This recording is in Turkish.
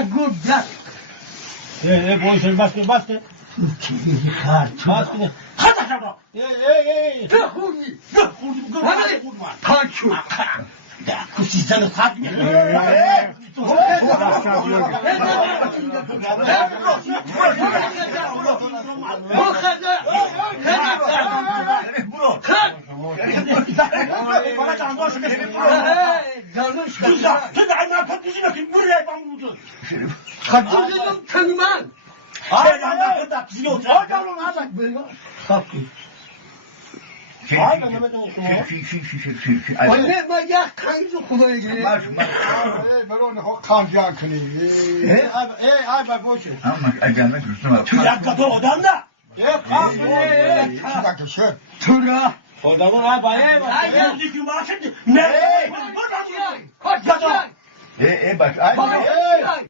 Gurda. Boşver bastır. Bastır. Hadi aşağı. Tehuni. Hadi. Tanju. Kusistanı hadi. Bu kadar. Bana canlı olsun. Yanlış. Tuz aynen patlıcı bakayım. Buraya ben buldum. Kaçırdım tanımam. Hayır yandan da bizi otur. Hadi oğlum hadi. Kapı. Hayır ben Mehmet'e unuttum. Anne maya kanzu koyuyor. Ay bak boş ver. Ama acayip Müslüman. Bir dakika dur odan da. Tura. Odamın abi ay. Ay bir maaşı. Ne? Koş. Bak ay. Bak.